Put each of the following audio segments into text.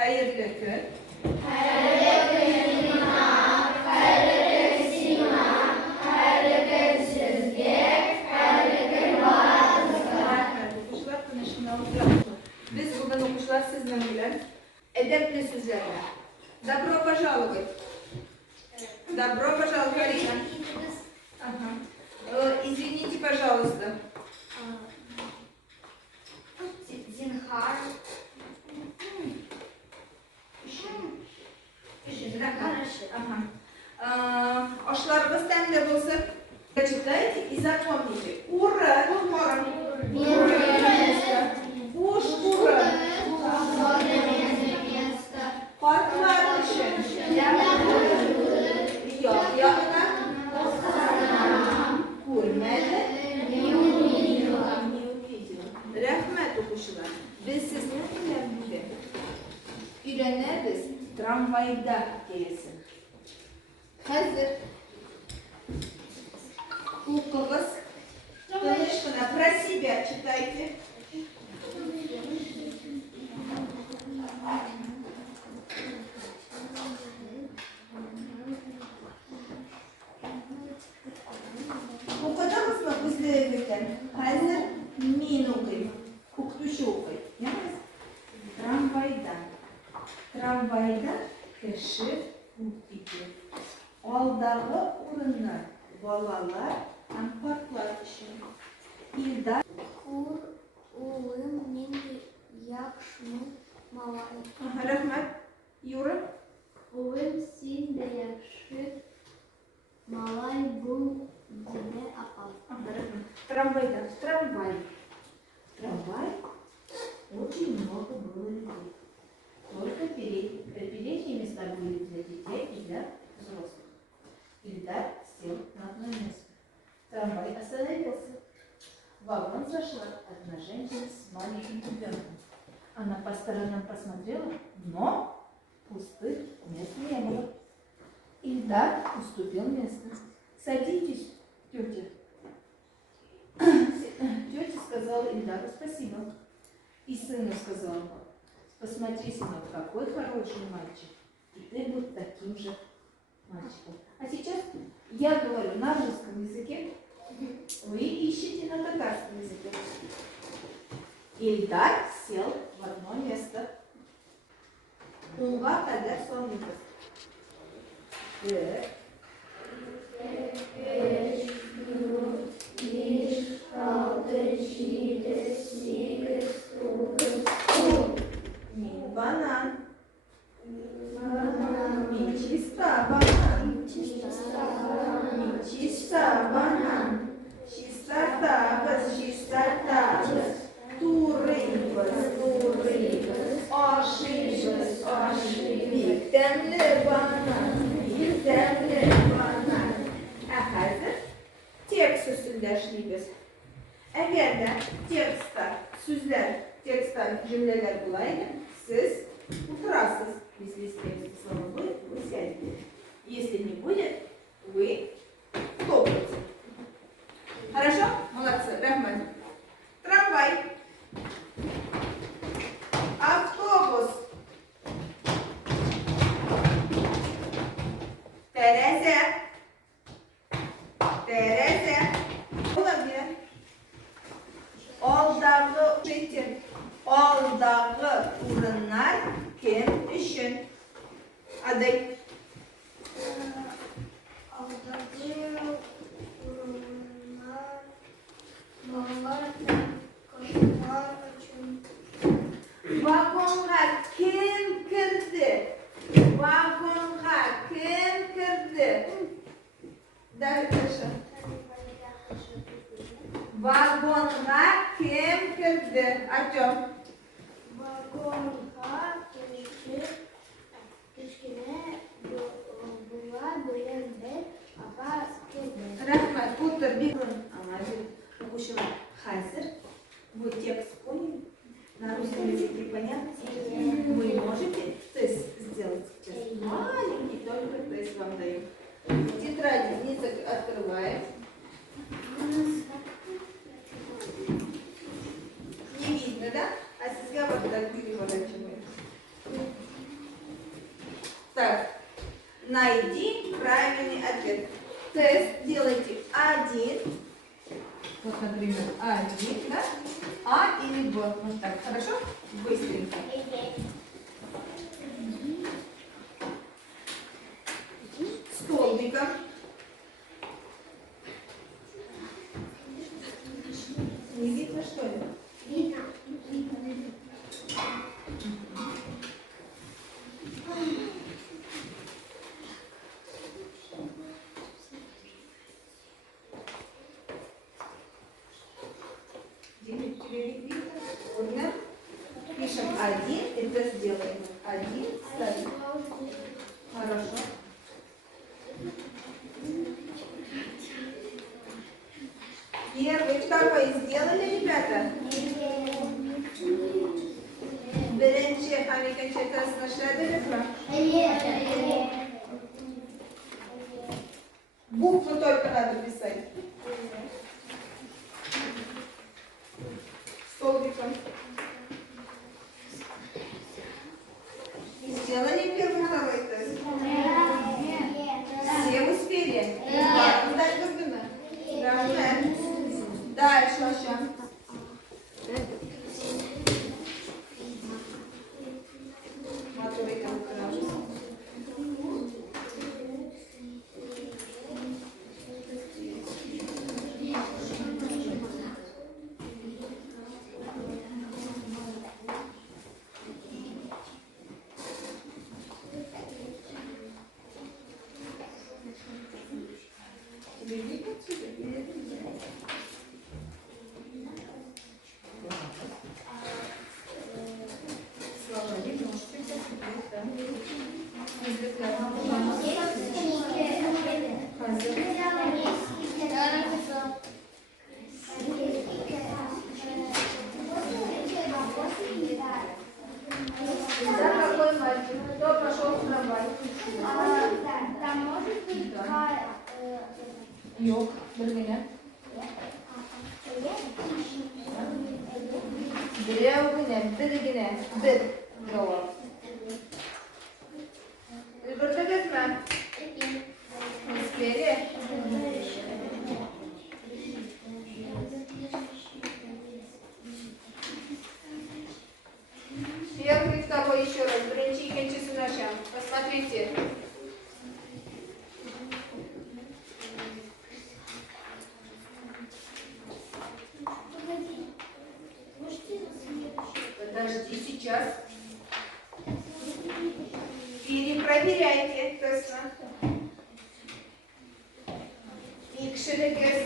Hayırlı gün. Biz bugün okuşlar sizinle edepli sözlerle. Добро пожаловать. Добро пожаловать. Ага. Извините, пожалуйста. Зинхар. Ошларыбыз тәмле булсын. Читайте и запомните. Ура! Уш, ура! Парклар үшін. Яқна. Көрмәді. Не увидела. Рәхмәт оқушылар. Biz sizin bilen bugün öğreniriz tramvayda gelsin. Hazır. Okuyunuz. Книжкина про себя читайте. Okudunuz mu bizlerden? Hazır min okuyun. Okutuşu okuyun. Yalnız tramvayda. Tramvayda kişi gidiyor. Alдағы орынlar, балалар, парклар үшін. İldar. Улым мен яқшымын малай. Рахмат. Юра. Улым сен де яқшы малай бұл деді апам. Трамвайда. Трамвай. Трамвай. Очень много было людей. Только передние места были для детей и для взрослых. Ильдар сел на одно место. Трамвай остановился. В вагон зашла одна женщина с маленьким ребенком. Она по сторонам посмотрела, но пустых мест не было. Ильдар уступил место. Садитесь, тетя. Тетя сказала Ильдару спасибо. И сыну сказала: посмотри, сынок, какой хороший мальчик. И ты будь таким же мальчиком. А сейчас я говорю на русском языке, вы ищете на татарском языке. Ильдар сел в одно место. Унга кадар сонлыгыз. Банан. Чисто банан. Чисто банан. Чистота без чистота без. Турыбыз. Ашибыз. Тәмле банан. Тәмле банан. Ә хәзер текст üstünde эшлибез. Әгәр дә текстта cümleler bulaydı, siz утырасыз. Если текст слова будет, вы сядете. Если не будет, вы топаете. Хорошо? Молодцы. Рахман. Трамвай. Автобус. Терезе. Olabilir. Alдағы урынlar кем үшін? Адай. Алдағы урынlar балалар мен қожалар үшін. Вагонға кем кірді? Дальше. Вагонға кем кірді? Артем. Вагонға кішкене Так, найди правильный ответ. Тест делайте один. Вот, например, один, да? А или Б. Вот так, хорошо? Быстренько. Столбиком. Не видно, что ли? Видно. Дима, тебе видно? Видно? Пишем один и тест делаем. Один ставим. Хорошо. Первый, второй сделали, ребята? Birinci hareket çetesine işlediniz mi? Букву только надо писать. Столбиком. Сделали первый, второй тест? Все успели? Да. Дальше еще. Кто пошел в трамвай? Там может быть Yok, birgina. Birgina, bir javob. Ulgurdingizmi? Uspeli. Первый, второй, еще раз. Birinchi, ikkinchisini ochamiz. Посмотрите. Подожди, сейчас. Перепроверяйте тесно. Икшелегес.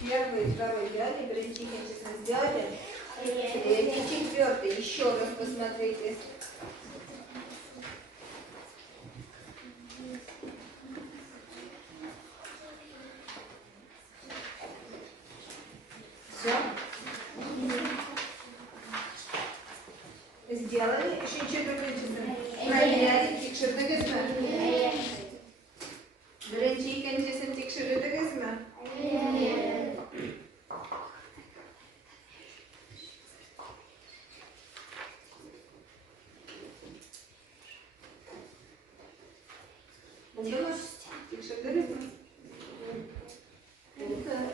Первый, второй взяли, третий, честно сделали. Третий, четвертый. Еще раз посмотрите. Все? Сделали? Еще четвертый. Проверяли. Текшердіңізме? Бірінші, екіншісін текшердіңізме? Текшердіңізме?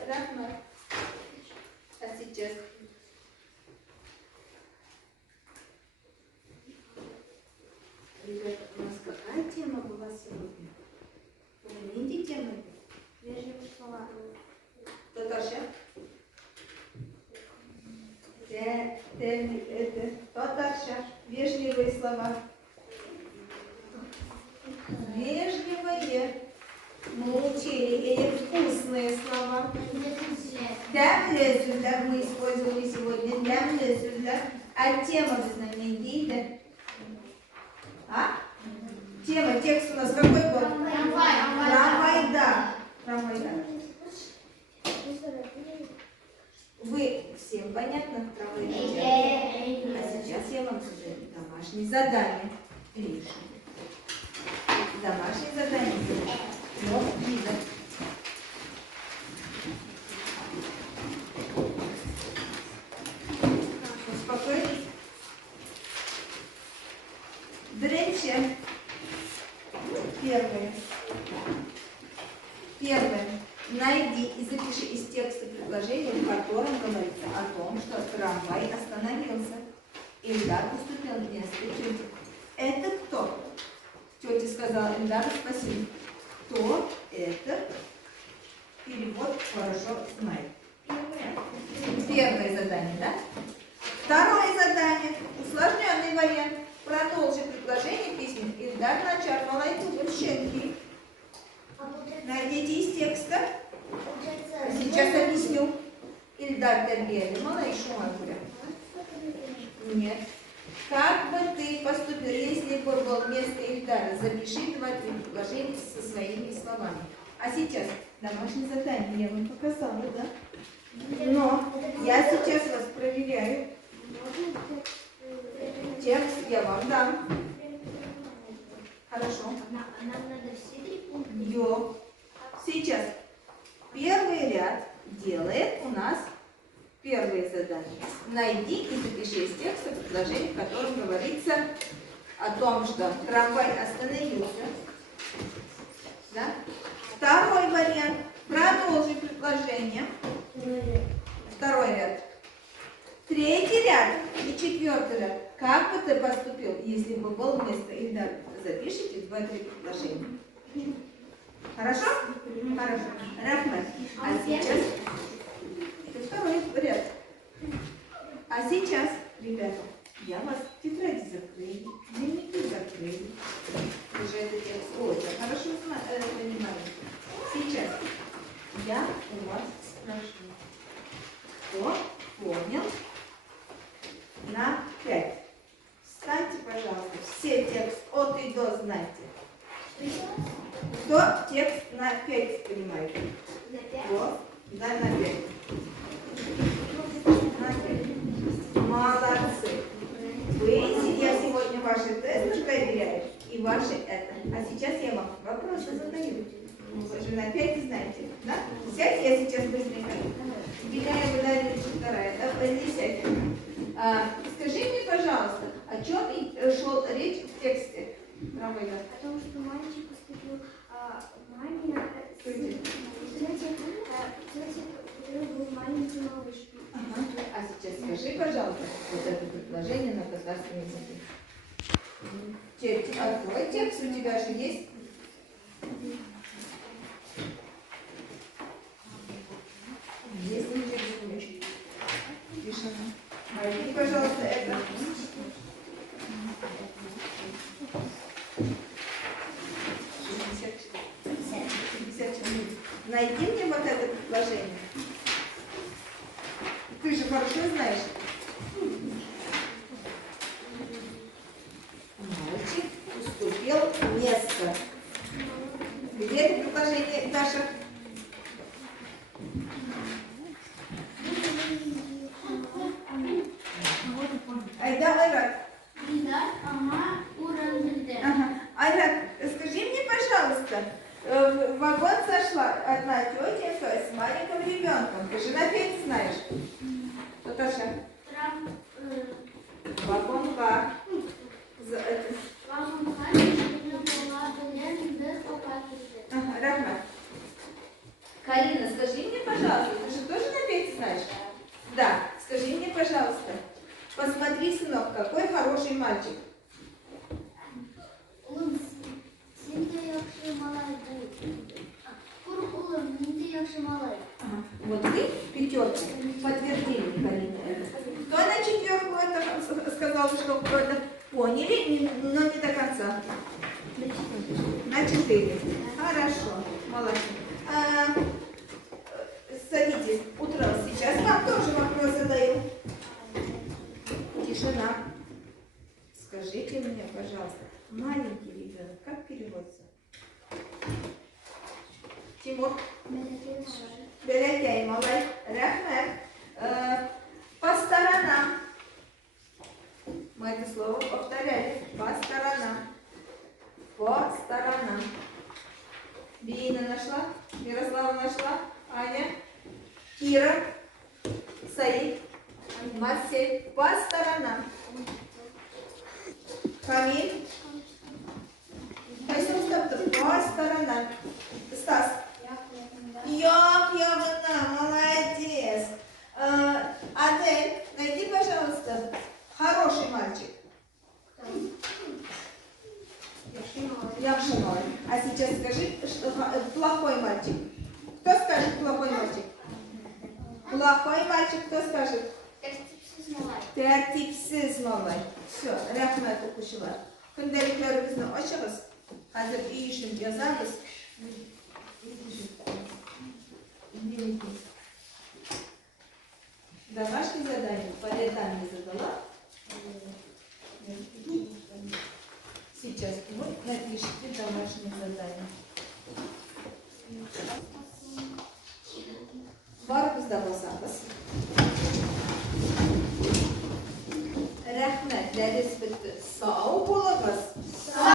Рахмат. А сейчас? Ребята, у нас какая тема была сегодня? Помните тему? Вежливые слова. Татарша? Татарша. Вежливые слова. Вежливые. Мы учили эти вкусные слова. Демле сюда мы использовали сегодня. Демле сюда. А тема знаменитая. А? Тема, текст у нас какой был? Трамвай, да. Трамвай, да. Вы всем понятно? Трамвай, да. А сейчас я вам задаю домашнее задание. Домашнее задание. трех видов. Успокоились? Дрече. Первое. Найди и запиши из текста предложения, в котором говорится о том, что трамвай остановился. Ильдар поступил в место тети. Это кто? Тетя сказала Ильдару спасибо. Кто это? Перевод хорошо знает. Первое задание, да? Второе задание. Усложненный вариант. Продолжи предложение письмен. Ильдар начал Щенки. Найдите из текста. Сейчас объясню. Ильдар Тербиевна, малышу Агуля. Нет. Как бы ты поступил, если бы был вместо Ильдара? Запиши 2-3 предложения со своими словами. А сейчас домашнее задание я вам показала, да? Но я сейчас вас проверяю. Текст я вам дам. Хорошо. Нам надо все 3 пункта. Йо. Сейчас первый ряд делает у нас первое задание. Найди и запиши из текста предложение, в котором говорится о том, что трамвай остановился. Да? Второй вариант. Продолжи предложение. Второй ряд. Третий ряд и четвертый ряд. Как бы ты поступил, если бы был вместо Ильдара? Запишите 2-3 предложения. Хорошо? Хорошо. Рахмат. А сейчас... Это второй ряд. А сейчас, ребята, я вас тетради закрыли, дневники закрыли. Уже это текст. Ой, я хорошо понимаю. Сейчас я у вас спрошу. Кто понял? На 5. Встаньте, пожалуйста. Все текст от и до знайте. Кто текст на 5 понимает? На 5? Кто? Да, на 5. На 5. Молодцы. Я сегодня ваши тесты проверяю и ваши это. А сейчас я вам вопросы задаю. Вы же на 5 знаете, да? Сядь, я сейчас быстренько. Беляя, выдали вторая. Да, сядь. Скажи мне, пожалуйста, о чем шел речь в тексте? Ромыга. О том, что мальчик поступил маме, тетя, который был маленький малыш. Ага. А сейчас скажи, пожалуйста, вот это предложение на татарском языке. Открой текст, у тебя же есть. Есть ли текст? Тишина. Найди, пожалуйста, это. Найди мне вот это предложение. Ты же хорошо знаешь. Мальчик уступил место. Где это предложение, Даша? Айда, Айрат. Ага. Айрат, скажи мне, пожалуйста, в вагон зашла одна тетя с маленьким ребенком. Ты же на 5 знаешь. Наташа. Вагон К. Ага, Рахмат. Карина, скажи мне, пожалуйста, ты же тоже на 5 знаешь? Да, скажи мне, пожалуйста. Посмотри, сынок, какой хороший мальчик. Ага. Вот вы пятерку подтвердили, Карина. Кто на 4 это сказал, что это поняли, но не до конца? На 4. Хорошо, молодцы. Садитесь, утро. Сейчас вам тоже вопрос задаю. Тишина. Скажите мне, пожалуйста, маленький ребенок, как переводится? Тимур. Белякей, малай. Рахмет. По сторонам. Мы это слово повторяли. По сторонам. По сторонам. Бина. Нина нашла, Мирослава нашла, Аня, Кира, Саид, Марсель. По сторонам. Камиль. Кайсым таптı? По сторонам. Стас. Явно, молодец. Адель, найди, пожалуйста, хороший мальчик. Якшиной. А сейчас скажи, что плохой мальчик. Кто скажет плохой мальчик? Плохой мальчик, кто скажет? Tertipsiz malay. Все, rahmet okuşular. Gündeliklerimizni açarız. Hazır iyi işim yazarız. Домашнее задание по летам не задала. Сейчас вы напишите домашнее задание. Barımızda basamız. Rahmetler bitti. Sağ ol, olunuz.